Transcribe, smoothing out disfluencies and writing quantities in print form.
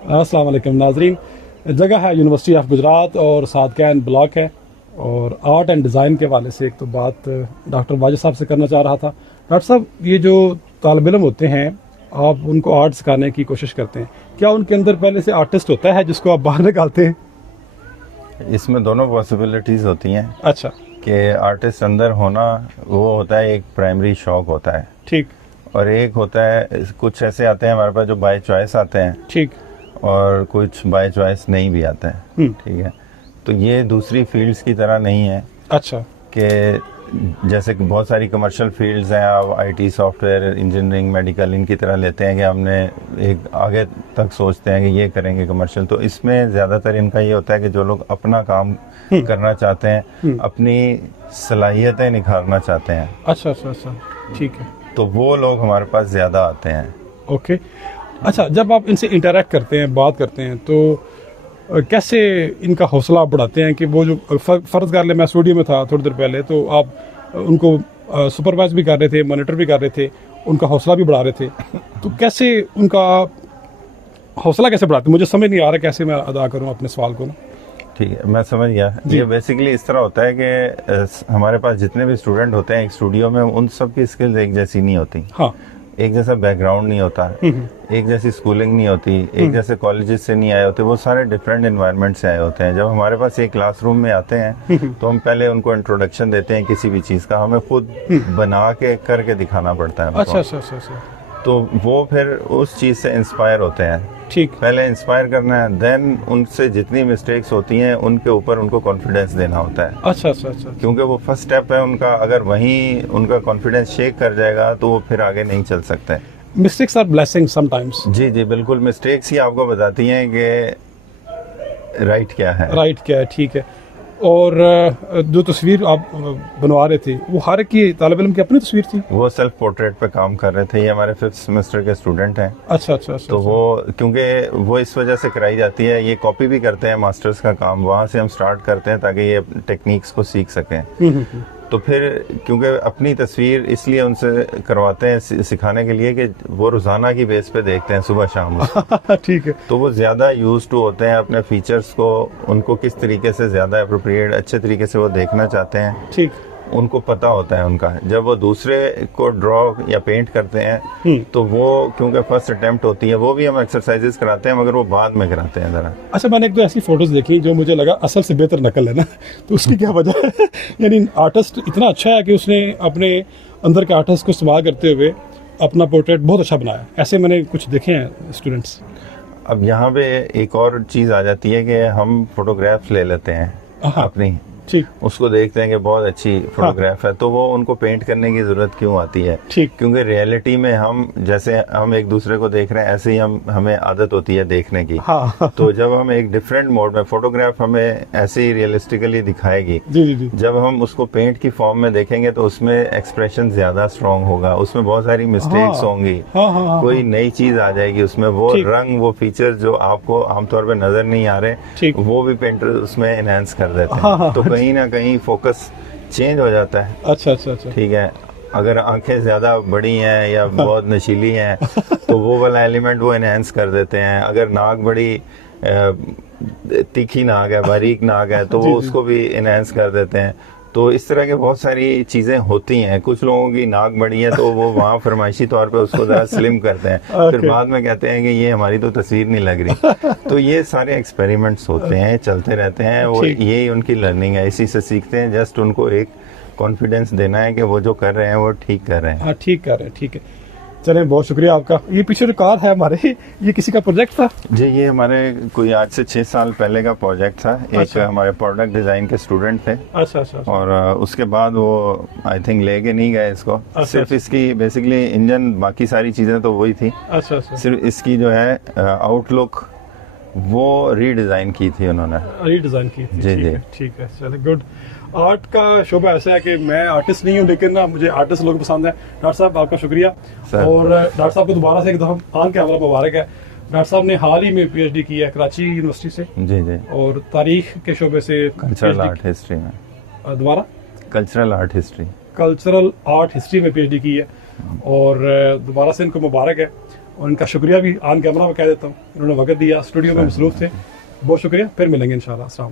अस्सलाम वालेकुम नाजरीन। जगह है यूनिवर्सिटी ऑफ गुजरात और सादकैन ब्लॉक है। और आर्ट एंड डिज़ाइन के हवाले से एक तो बात डॉक्टर वाजिद साहब से करना चाह रहा था। डॉक्टर साहब, ये जो तालिब इल्म होते हैं, आप उनको आर्ट सिखाने की कोशिश करते हैं, क्या उनके अंदर पहले से आर्टिस्ट होता है जिसको आप बाहर निकालते हैं? इसमें दोनों पॉसिबिलिटीज़ होती हैं। अच्छा, कि आर्टिस्ट अंदर होना वो होता है, एक प्राइमरी शौक होता है। ठीक। और एक होता है, कुछ ऐसे आते हैं हमारे पास जो बाय चॉइस आते हैं, ठीक। और कुछ बाय चॉइस नहीं भी आते हैं। ठीक है, तो ये दूसरी फील्ड्स की तरह नहीं है। अच्छा। कि जैसे कि बहुत सारी कमर्शियल फील्ड्स हैं, आप आईटी, सॉफ्टवेयर, इंजीनियरिंग, मेडिकल, इनकी तरह लेते हैं कि हमने एक आगे तक सोचते हैं कि ये करेंगे कमर्शियल। तो इसमें ज़्यादातर इनका ये होता है कि जो लोग अपना काम करना चाहते हैं, अपनी सलाहियतें निखारना चाहते हैं। अच्छा अच्छा अच्छा, ठीक है। तो वो लोग हमारे पास ज़्यादा आते हैं। ओके। अच्छा, जब आप इनसे इंटरेक्ट करते हैं, बात करते हैं, तो कैसे इनका हौसला बढ़ाते हैं कि वो जो फ़र्ज़ कर ले, मैं स्टूडियो में था थोड़ी देर पहले, तो आप उनको सुपरवाइज भी कर रहे थे, मॉनिटर भी कर रहे थे, उनका हौसला भी बढ़ा रहे थे, तो कैसे उनका हौसला कैसे बढ़ाते? मुझे समझ नहीं आ रहा कैसे मैं अदा करूं अपने सवाल को ना। ठीक है, मैं समझ गया। ये बेसिकली इस तरह होता है कि हमारे पास जितने भी स्टूडेंट होते हैं एक स्टूडियो में, उन सब की स्किल्स एक जैसी नहीं होती। हाँ। एक जैसा बैकग्राउंड नहीं होता, एक जैसी स्कूलिंग नहीं होती, एक जैसे कॉलेजेस से नहीं आए होते, वो सारे डिफरेंट एनवायरनमेंट से आए होते हैं। जब हमारे पास एक क्लासरूम में आते हैं तो हम पहले उनको इंट्रोडक्शन देते हैं किसी भी चीज़ का, हमें खुद बना के करके दिखाना पड़ता है। अच्छा अच्छा अच्छा अच्छा। तो वो फिर उस चीज़ से इंस्पायर होते हैं। ठीक। पहले इंस्पायर करना है, देन उनसे जितनी मिस्टेक्स होती हैं उनके ऊपर उनको कॉन्फिडेंस देना होता है। अच्छा अच्छा अच्छा। क्योंकि वो फर्स्ट स्टेप है उनका, अगर वहीं उनका कॉन्फिडेंस शेक कर जाएगा तो वो फिर आगे नहीं चल सकते। Mistakes are blessing sometimes. जी जी बिल्कुल, मिस्टेक्स ही आपको बताती हैं कि राइट क्या है। राइट क्या है, ठीक है। और जो तस्वीर आप बनवा रहे थे, वो हर एक की तालिब इल्म की अपनी तस्वीर थी? वो सेल्फ पोर्ट्रेट पे काम कर रहे थे। ये हमारे 5th सेमेस्टर के स्टूडेंट हैं। अच्छा अच्छा अच्छा। तो वो क्योंकि वो इस वजह से कराई जाती है, ये कॉपी भी करते हैं मास्टर्स का काम, वहाँ से हम स्टार्ट करते हैं ताकि ये टेक्निक्स को सीख सकें। तो फिर क्योंकि अपनी तस्वीर इसलिए उनसे करवाते हैं सिखाने के लिए कि वो रोज़ाना की बेस पे देखते हैं सुबह शाम। ठीक है। तो वो ज़्यादा यूज टू होते हैं अपने फीचर्स को, उनको किस तरीके से ज़्यादा अप्रोप्रिएट अच्छे तरीके से वो देखना चाहते हैं। ठीक। उनको पता होता है उनका। जब वो दूसरे को ड्रॉ या पेंट करते हैं तो वो क्योंकि फर्स्ट अटेम्प्ट होती है, वो भी हम एक्सरसाइजेस कराते हैं, मगर वो बाद में कराते हैं ज़रा। अच्छा, मैंने एक दो ऐसी फोटोज देखी जो मुझे लगा असल से बेहतर नकल है ना, तो उसकी क्या वजह है? यानी आर्टिस्ट इतना अच्छा है कि उसने अपने अंदर के आर्टिस्ट को इस्तेमाल करते हुए अपना पोर्ट्रेट बहुत अच्छा बनाया। ऐसे मैंने कुछ देखे हैं स्टूडेंट्स। अब यहाँ पे एक और चीज़ आ जाती है कि हम फोटोग्राफ्स ले लेते हैं अपनी, ठीक। उसको देखते हैं कि बहुत अच्छी फोटोग्राफ है, तो वो उनको पेंट करने की जरूरत क्यों आती है? ठीक। क्योंकि रियलिटी में हम जैसे हम एक दूसरे को देख रहे हैं, ऐसे ही हमें आदत होती है देखने की। हाँ। तो जब हम एक डिफरेंट मोड में, फोटोग्राफ हमें ऐसे ही रियलिस्टिकली दिखाएगी। जी जी जी। जब हम उसको पेंट की फॉर्म में देखेंगे तो उसमें एक्सप्रेशन ज्यादा स्ट्रांग होगा, उसमें बहुत सारी मिस्टेक्स होंगी। कोई नई चीज आ जाएगी उसमें, वो रंग, वो फीचर जो आपको आमतौर पर नजर नहीं आ रहे, वो भी पेंटर उसमें एनहांस कर देते हैं। तो कहीं ना कहीं फोकस चेंज हो जाता है। अच्छा अच्छा अच्छा। ठीक है, अगर आंखें ज्यादा बड़ी हैं या बहुत नशीली हैं तो वो वाला एलिमेंट वो एनहांस कर देते हैं। अगर नाक बड़ी तीखी नाक है, बारीक नाक है, तो वो उसको भी एनहांस कर देते हैं। तो इस तरह के बहुत सारी चीजें होती हैं। कुछ लोगों की नाक बड़ी है तो वो वहाँ फरमाइशी तौर पे उसको जरा स्लिम करते हैं, फिर बाद में कहते हैं कि ये हमारी तो तस्वीर नहीं लग रही। तो ये सारे एक्सपेरिमेंट्स होते हैं, चलते रहते हैं। वो यही उनकी लर्निंग है, इसी से सीखते हैं। जस्ट उनको एक कॉन्फिडेंस देना है कि वो जो कर रहे हैं वो ठीक कर रहे हैं। हाँ, ठीक कर रहे हैं, ठीक है। चलें, बहुत शुक्रिया आपका। ये पीछे जो कार है हमारे, ये किसी का प्रोजेक्ट था? जी, ये हमारे कोई आज से 6 साल पहले का प्रोजेक्ट था। एक हमारे प्रोडक्ट डिजाइन के स्टूडेंट थे। अच्छा अच्छा। और उसके बाद वो आई थिंक लेके नहीं गए इसको। सिर्फ इसकी बेसिकली इंजन, बाकी सारी चीजें तो वही थी। अच्छा अच्छा। सिर्फ इसकी जो है आउटलुक वो रीडिजाइन की थी उन्होंने। रीडिजाइन की थी। जी जी, ठीक है। चलिए, गुड। आर्ट का शोबा ऐसा है कि मैं आर्टिस्ट नहीं हूँ, लेकिन ना मुझे आर्टिस्ट लोग पसंद है। डॉक्टर साहब, आपका शुक्रिया। और डॉक्टर साहब को दोबारा से एकदम आन कैमरा मुबारक है। डॉक्टर साहब ने हाल ही में PhD की है कराची यूनिवर्सिटी से। जी जी। और तारीख के शोबे से कल्चरल आर्ट हिस्ट्री में। दोबारा कल्चरल आर्ट हिस्ट्री में PhD की है। और दोबारा से इनको मुबारक है। और इनका शुक्रिया भी ऑन कैमरा में कह देता हूँ, इन्होंने वक्त दिया, स्टूडियो में मसरूफ थे। बहुत शुक्रिया, फिर मिलेंगे इंशाल्लाह। अस्सलाम।